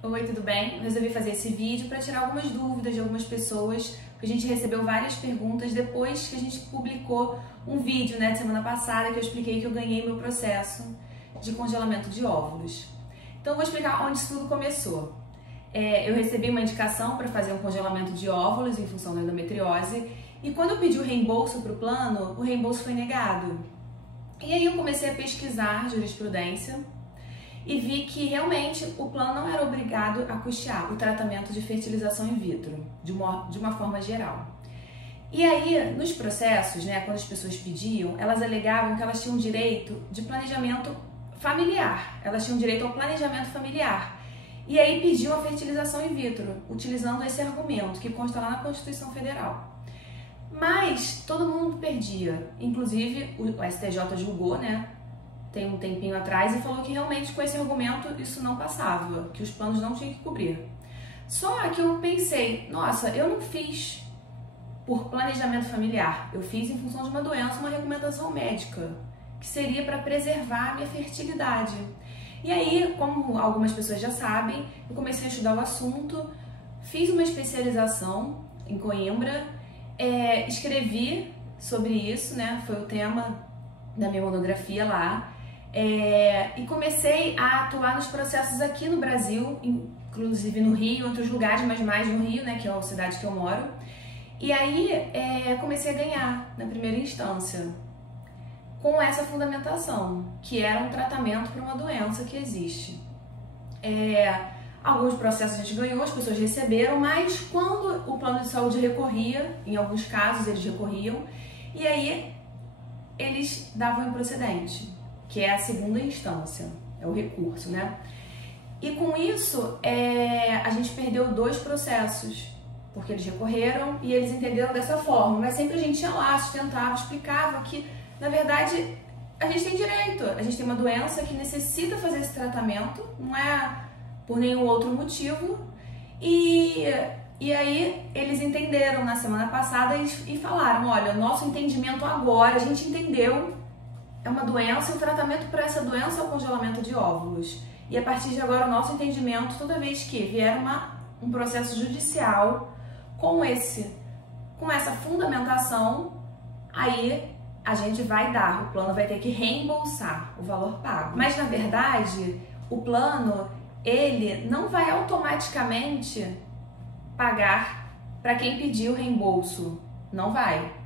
Oi, tudo bem? Eu resolvi fazer esse vídeo para tirar algumas dúvidas de algumas pessoas, porque a gente recebeu várias perguntas depois que a gente publicou um vídeo, de semana passada, que eu expliquei que eu ganhei meu processo de congelamento de óvulos. Então eu vou explicar onde isso tudo começou. Eu recebi uma indicação para fazer um congelamento de óvulos em função da endometriose, e quando eu pedi o reembolso para o plano, o reembolso foi negado. E aí eu comecei a pesquisar jurisprudência e vi que realmente o plano não era obrigado a custear o tratamento de fertilização in vitro, de uma forma geral. E aí, nos processos, quando as pessoas pediam, elas alegavam que elas tinham direito de planejamento familiar, elas tinham direito ao planejamento familiar. E aí pediu a fertilização in vitro, utilizando esse argumento que consta lá na Constituição Federal. Mas todo mundo perdia, inclusive o STJ julgou, tem um tempinho atrás, e falou que realmente com esse argumento isso não passava, que os planos não tinham que cobrir. Só que eu pensei, nossa, eu não fiz por planejamento familiar, eu fiz em função de uma doença, uma recomendação médica, que seria para preservar a minha fertilidade. E aí, como algumas pessoas já sabem, eu comecei a estudar o assunto, fiz uma especialização em Coimbra, escrevi sobre isso, foi o tema da minha monografia lá, e comecei a atuar nos processos aqui no Brasil, inclusive no Rio, em outros lugares, mas mais no Rio, que é a cidade que eu moro. E aí comecei a ganhar na primeira instância, com essa fundamentação, que era um tratamento para uma doença que existe. Alguns processos a gente ganhou, as pessoas receberam, mas quando o plano de saúde recorria, em alguns casos eles recorriam, e aí eles davam improcedente, que é a segunda instância, é o recurso, E com isso, a gente perdeu 2 processos, porque eles recorreram e eles entenderam dessa forma, mas sempre a gente ia lá, sustentava, explicava que, na verdade, a gente tem direito, a gente tem uma doença que necessita fazer esse tratamento, não é por nenhum outro motivo, e aí eles entenderam na semana passada e falaram, olha, o nosso entendimento agora, a gente entendeu, é uma doença, e o tratamento para essa doença é o congelamento de óvulos. E a partir de agora, o nosso entendimento, toda vez que vier um processo judicial com essa fundamentação, aí a gente vai dar, o plano vai ter que reembolsar o valor pago. Mas na verdade, o plano, ele não vai automaticamente pagar para quem pediu o reembolso, não vai.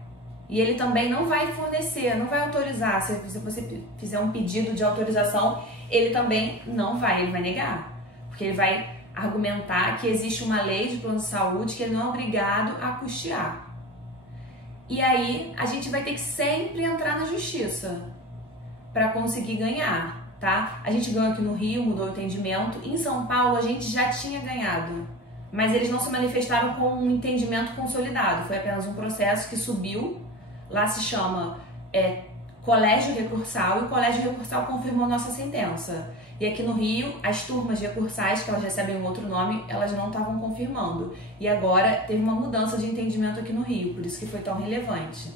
E ele também não vai fornecer, não vai autorizar. Se você fizer um pedido de autorização, ele também não vai, ele vai negar. Porque ele vai argumentar que existe uma lei de plano de saúde que ele não é obrigado a custear. E aí a gente vai ter que sempre entrar na justiça para conseguir ganhar, tá? A gente ganhou aqui no Rio, mudou o entendimento. Em São Paulo a gente já tinha ganhado, mas eles não se manifestaram com um entendimento consolidado. Foi apenas um processo que subiu. Lá se chama Colégio Recursal, e o Colégio Recursal confirmou nossa sentença. E aqui no Rio, as turmas recursais, que elas recebem um outro nome, elas não estavam confirmando. E agora teve uma mudança de entendimento aqui no Rio, por isso que foi tão relevante.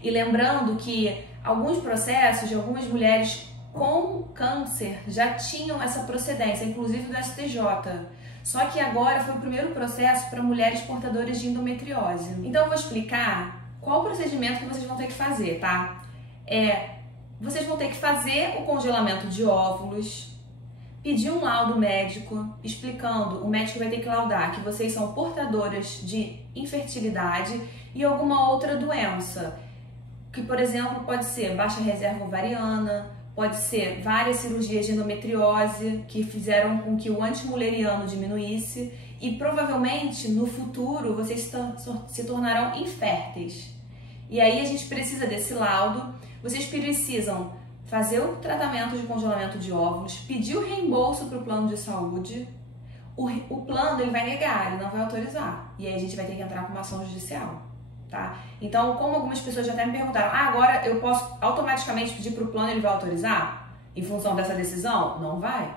E lembrando que alguns processos de algumas mulheres com câncer já tinham essa procedência, inclusive do STJ. Só que agora foi o primeiro processo para mulheres portadoras de endometriose. Então eu vou explicar qual o procedimento que vocês vão ter que fazer, tá? Vocês vão ter que fazer o congelamento de óvulos, pedir um laudo médico explicando, o médico vai ter que laudar que vocês são portadoras de infertilidade e alguma outra doença, que por exemplo pode ser baixa reserva ovariana, pode ser várias cirurgias de endometriose que fizeram com que o antimuleriano diminuísse e provavelmente no futuro vocês se tornarão inférteis. E aí a gente precisa desse laudo, vocês precisam fazer o tratamento de congelamento de óvulos, pedir o reembolso para o plano de saúde, o plano ele vai negar, ele não vai autorizar, e aí a gente vai ter que entrar com uma ação judicial, tá? Então, como algumas pessoas já até me perguntaram, agora eu posso automaticamente pedir para o plano, ele vai autorizar? Em função dessa decisão? Não vai.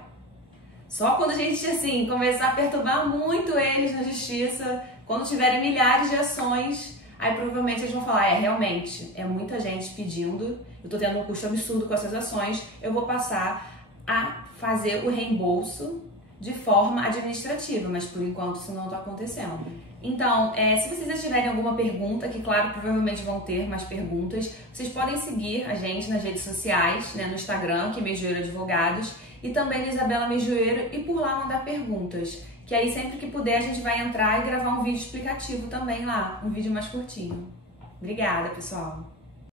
Só quando a gente, começar a perturbar muito eles na justiça, quando tiverem milhares de ações, aí provavelmente eles vão falar, realmente, é muita gente pedindo, eu tô tendo um custo absurdo com essas ações, eu vou passar a fazer o reembolso de forma administrativa, mas por enquanto isso não está acontecendo. Então, se vocês já tiverem alguma pergunta, que claro, provavelmente vão ter mais perguntas, vocês podem seguir a gente nas redes sociais, né, no Instagram, que é Meijoeiro Advogados, e também no Isabela Meijoeiro, e por lá mandar perguntas, que aí sempre que puder a gente vai entrar e gravar um vídeo explicativo também lá, um vídeo mais curtinho. Obrigada, pessoal!